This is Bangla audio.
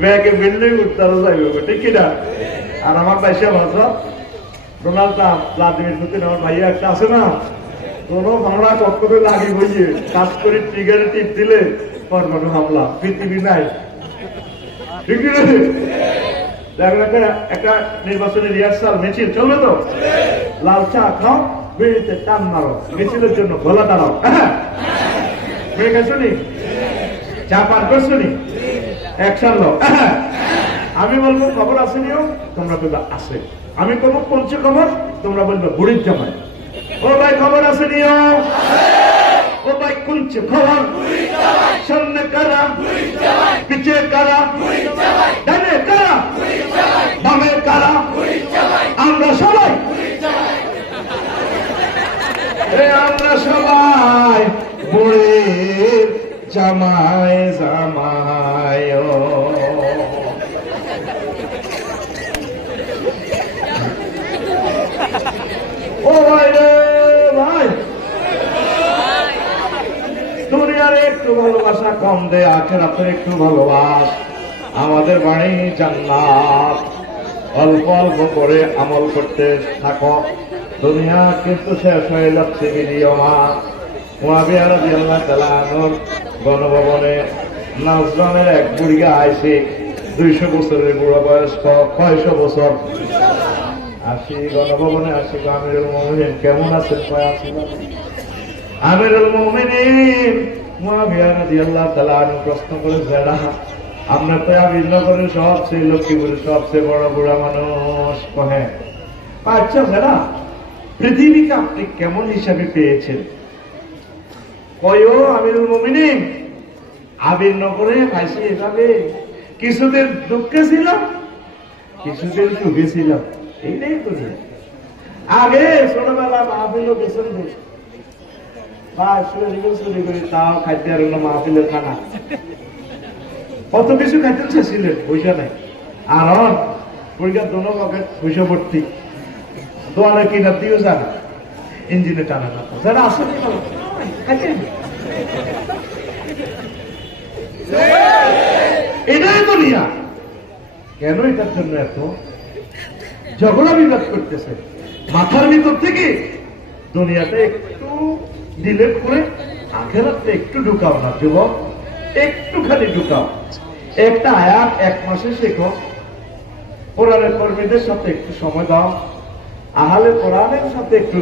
ব্যাগে বিল্ডিং উঠতে যাইবে, ঠিক কিনা? আর আমার দেশে ভাষা ডোনাল্ড ট্রাম্প, ভ্লাদিমির পুতিন, আমার ভাইয়া একটা আছে না, কোন ভাঙড়া কক্ষরে লাগে বইয়ে কাজ করে ট্রিগারে টিপ দিলে পরমাণু হামলা, পৃথিবী নাই, ঠিক কিনা? দেখেন একটা নির্বাচনের রিহার্সাল মিছিল চলবে তো, লাল চা খাও, বিড়িতে টান মারো, মিছিলের জন্য গলা দাঁড়াও। হ্যাঁ, মেয়ে গেছো নি, চা পান করছো নি, একশন লো। আমি বলবো খবর আসেনিও, তোমরা বলবে আসে। আমি কব পৌঁছে খবর, তোমরা বলবে বুড়ির জামাই। ও ভাই খবর আসেনিও, ও ভাই কুলছে খবর, সামনে কারা, পিছে কারা, ডানে কারা, বামে কারা, আমরা সবাই, আমরা সবাই বুড়ির জামাই জামাই। ও ভাই রে ভাই, দুনিয়ার একটু ভালোবাসা কম দে, আখিরাতের একটু ভালোবাস। আমাদের বাড়ি জান্নাত, অল্প অল্প করে আমল করতে থাকো। দুনিয়া কিন্তু শেষ হয়ে যাচ্ছে, মুআবিয়া রাদিয়াল্লাহু তাআলা আনহুর গণভবনে নাজরানের এক বুড়িয়া আইসে, 200 বছরের বুড়া বয়স, 600 বছর, আসি গণভবনে, আসি আমিরুল মুমিনিন কেমন আছেন? আমিরুল মুমিনিন মুআবিয়া রাদিয়াল্লাহু তাআলা আনহু প্রশ্ন করে, যারা আমরা তো আবির্নগরের সবচেয়ে লক্ষ্মীপুরের সবচেয়ে বড় বুড়া মানুষ, কহে আচ্ছা যারা পৃথিবীকে আপনি কেমন হিসাবে পেয়েছেন? কয়ও আমিরুল মুমিনিন আবির্নগরে ভাইসি এভাবে কিছুদিন দুঃখে ছিলাম, কিছুদিন সুখে ছিলাম, এইটাই তো। আগে ছোটবেলা মাহফিল বেসন চুরি করি, তাও খাইতে আর মাহফিলের খানা কত কিছু খাইতে ছিলেন, পয়সা নাই। আর পরীক্ষার দোনো পকেট পয়সা ভর্তি, দোয়ালে কিনা দিও জানা, ইঞ্জিনে টানা না যারা আসে এটাই তো নিয়া। কেন এটার জন্য এত ঝগড়া বিবাদ করতেছে? মাথার ভিতর থেকে দুনিয়াতে একটু ডিলেট করে আখেরাতে একটু ঢুকাও না যুবক, একটুখানি ঢুকাও। একটা আয়াত 1 মাসে শেখো, কোরআনের কর্মীদের সাথে একটু সময় দাও, আহলে কোরআনের সাথে একটু